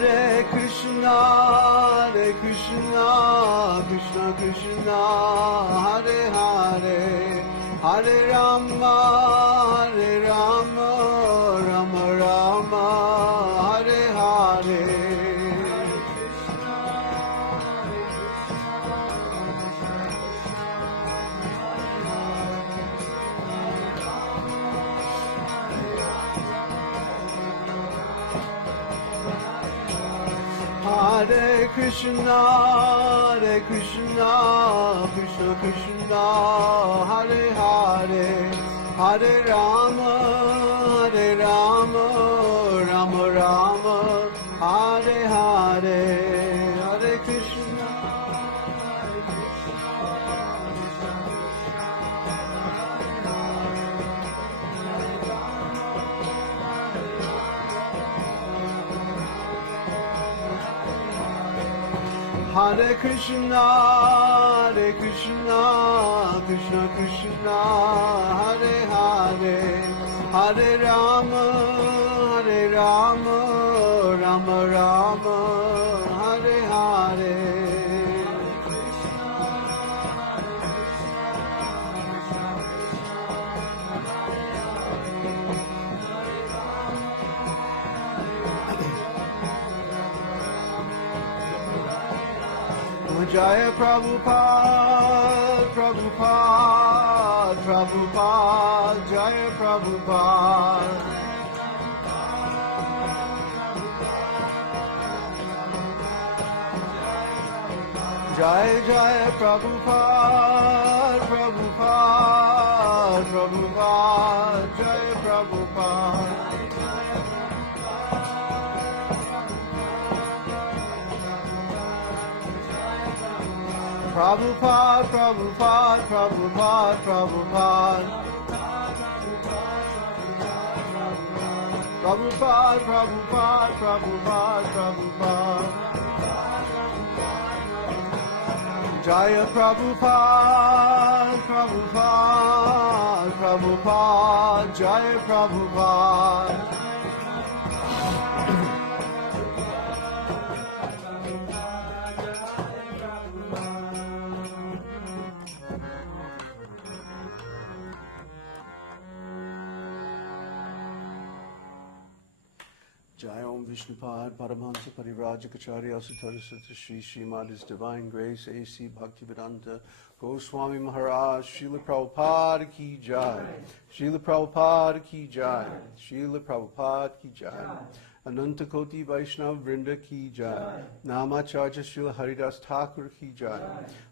Hare Krishna, Krishna Krishna, Hare Hare, Hare Rama, Rama Rama, Hare Hare. Hare Krishna, Krishna Krishna, Hare Hare, Hare Rama, Rama Rama, Hare Hare, Hare Krishna. Hare Krishna, Krishna Krishna, Hare Hare, Hare Rama, Rama Rama, Hare Hare. Jaya Prabhupada, Prabhupada, Prabhupada, Jaya Prabhupada. Jaya Jaya Prabhupada, Prabhupada, Prabhupada, Jaya Prabhupada. Prabhupada, Prabhupada, Prabhupada, Prabhupada. Prabhupada, Prabhupada, Prabhupada, Prabhupada. Jaya Prabhupada, Prabhupada, Prabhupada, Jaya Prabhupada. Jai Om Vishnupad Paramahansa Parivrajacharya Sutta Shri Srimad His Divine Grace A.C. Bhaktivedanta Goswami Maharaj Srila Prabhupada Ki Jai, Srila Prabhupada Ki Jai, Srila Prabhupada Ki Jai, Ananta Koti Vaishnav Vrinda Ki Jai, Namacharya Srila Haridas Thakur Ki Jai,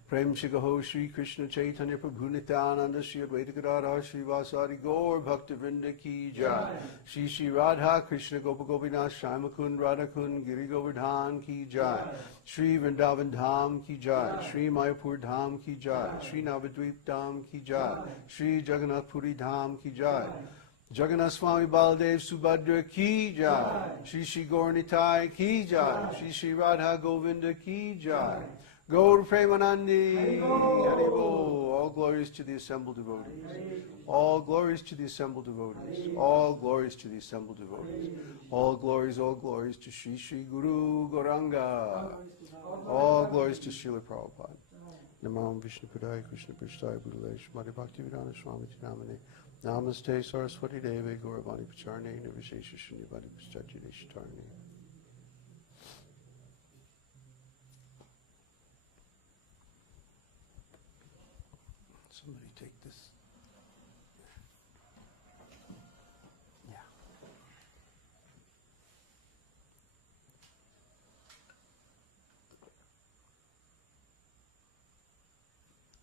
Prem Shigaho Shri Krishna Chaitanya Prabhu Nityananda Shri Advaita Gadadhar Shri Vasari Gaur Bhakta Vrinda Ki Jai, Shri Shri Radha Krishna Gopa Gopinath Shaimakund Radhakund Giri Govardhan Ki Jai, Shri Vrindavan Dham Ki Jai, Shri Mayapur Dham Ki Jai, Shri Navadvip Dham Ki Jai, Shri Jagannath Puri Dham Ki Jai, Jagannath Swami Baladev Subhadra Ki Jai, Shri Shri Gaurnitai Ki Jai, Shri Shri Radha Govinda Ki Jai, Gaur Premanandi, Haribo. All glories to the assembled devotees. All glories to the assembled devotees. All glories to the assembled devotees. All glories to Shri Shri Guru Gauranga. All glories to Srila Prabhupada. Namam Vishnu Padaya Krishna Prishthaya Bhutale Shmati Bhaktivedanta Swami Namane. Namaste Saraswati Deve Gauravani Pacharne Nirvishesha Shunyavadi Pustachi Deshitarne. Somebody take this. Yeah.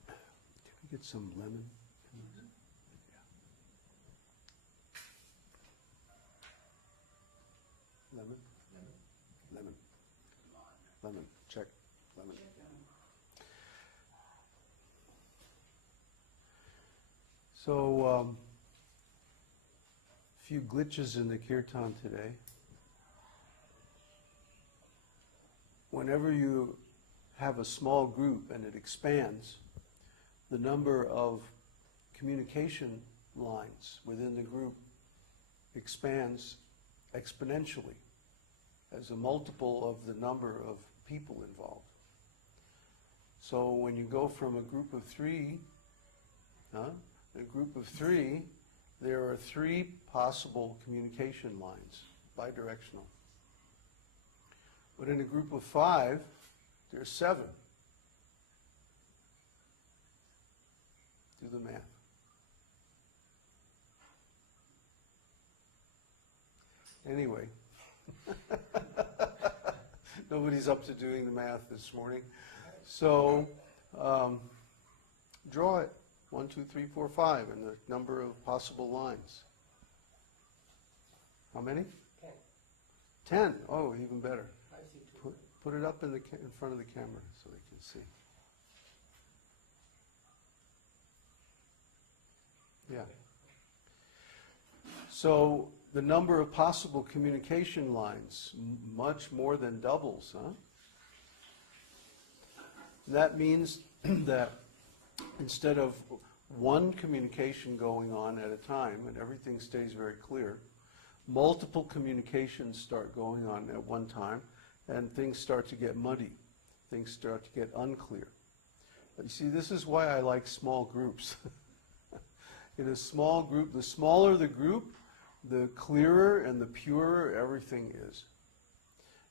Can we get some lemon? Lemon? Lemon. Lemon. Check. Lemon. So, a few glitches in the kirtan today. Whenever you have a small group and it expands, the number of communication lines within the group expands exponentially as a multiple of the number of people involved. So when you go from a group of three, there are 3 possible communication lines, bidirectional. But in a group of 5, there's 7. Do the math. Anyway, nobody's up to doing the math this morning. So draw it. 1, 2, 3, 4, 5, and the number of possible lines. How many? 10. 10. Oh, even better. I see 2. Put it up in front of the camera so they can see. Yeah. So the number of possible communication lines much more than doubles, huh? That means that instead of one communication going on at a time and everything stays very clear, multiple communications start going on at one time and things start to get muddy. Things start to get unclear. But you see, this is why I like small groups. In a small group, the smaller the group, the clearer and the purer everything is.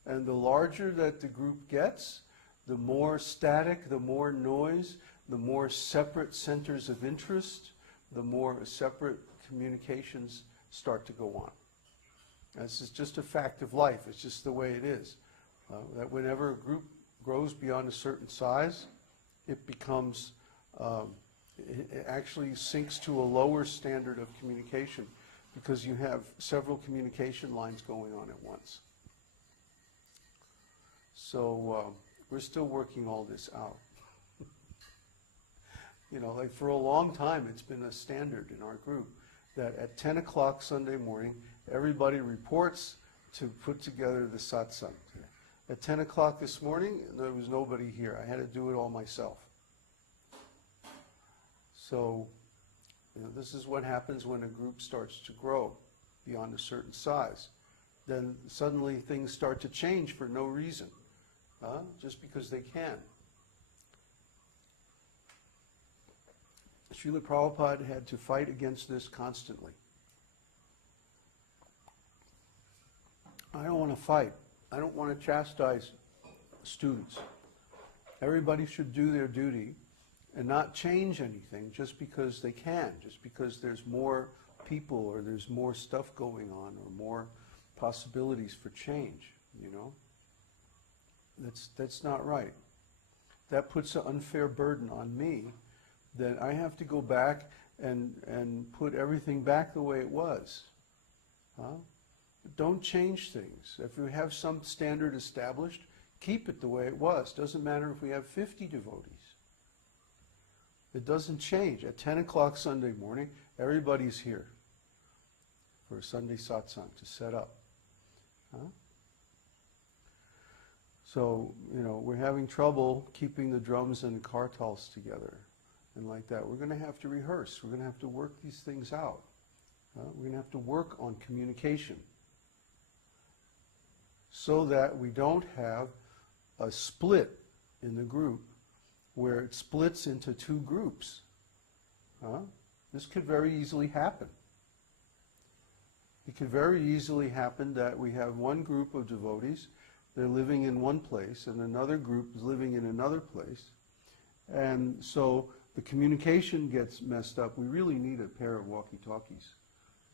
And the larger that the group gets, the more static, the more noise, the more separate centers of interest, the more separate communications start to go on. This is just a fact of life. It's just the way it is. That whenever a group grows beyond a certain size, it becomes, it actually sinks to a lower standard of communication because you have several communication lines going on at once. So we're still working all this out. You know, like for a long time, it's been a standard in our group that at 10 o'clock Sunday morning, everybody reports to put together the satsang. At 10 o'clock this morning, there was nobody here. I had to do it all myself. So, you know, this is what happens when a group starts to grow beyond a certain size. Then suddenly things start to change for no reason, just because they can. Srila Prabhupada had to fight against this constantly. I don't want to fight. I don't want to chastise students. Everybody should do their duty and not change anything just because they can, just because there's more people or there's more stuff going on or more possibilities for change, you know. That's not right. That puts an unfair burden on me that I have to go back and put everything back the way it was. Don't change things. If we have some standard established, keep it the way it was. Doesn't matter if we have 50 devotees. It doesn't change. At 10 o'clock Sunday morning, everybody's here for a Sunday satsang to set up. So, you know, we're having trouble keeping the drums and the kartals together and like that. We're going to have to rehearse. We're going to have to work these things out. We're going to have to work on communication so that we don't have a split in the group where it splits into 2 groups. This could very easily happen. It could very easily happen that we have one group of devotees, they're living in one place, and another group is living in another place. And so the communication gets messed up. We really need a pair of walkie-talkies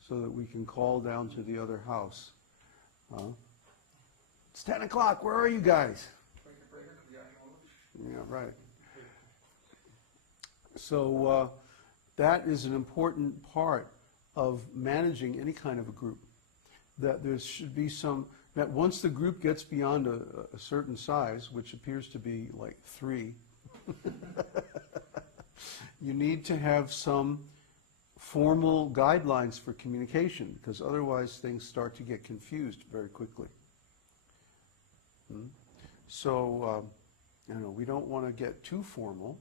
so that we can call down to the other house. It's 10 o'clock, where are you guys? Yeah, right. So that is an important part of managing any kind of a group. That there should be some, that once the group gets beyond a certain size, which appears to be like 3, you need to have some formal guidelines for communication, because otherwise things start to get confused very quickly. So, you know, we don't want to get too formal,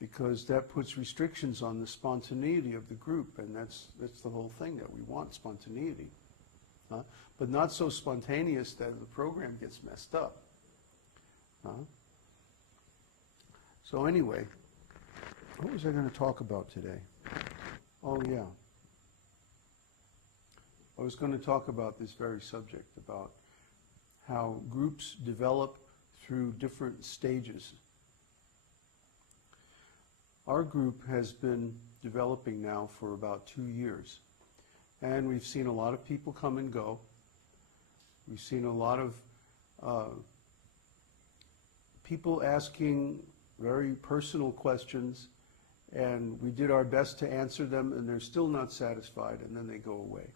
because that puts restrictions on the spontaneity of the group, and that's the whole thing, that we want spontaneity. but not so spontaneous that the program gets messed up. So anyway, what was I going to talk about today? Oh yeah. I was going to talk about this very subject, about how groups develop through different stages. Our group has been developing now for about 2 years, and we've seen a lot of people come and go. We've seen a lot of people asking very personal questions, and we did our best to answer them, and they're still not satisfied, and then they go away.